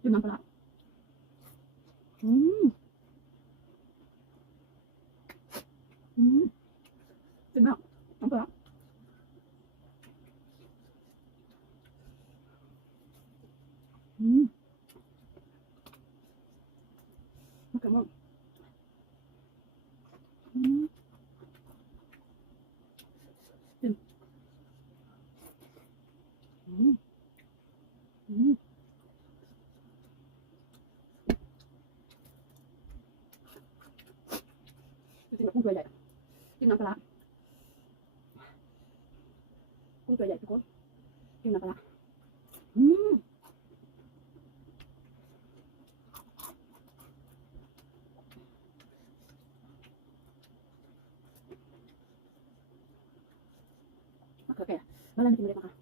จิ้มน้ำปลาอืมอืมจิ้มแล้วน้ำปลาอืมมะเขือม่วงอืมจิ้มอืมอืมจิ้มแบบกุ้งตัวใหญ่จิ้มน้ำปลากุ้งตัวใหญ่ทุกคนจิ้มน้ำปลาอืมมะเขือแก่แล้วเราจะกินอะไรบ้างคะ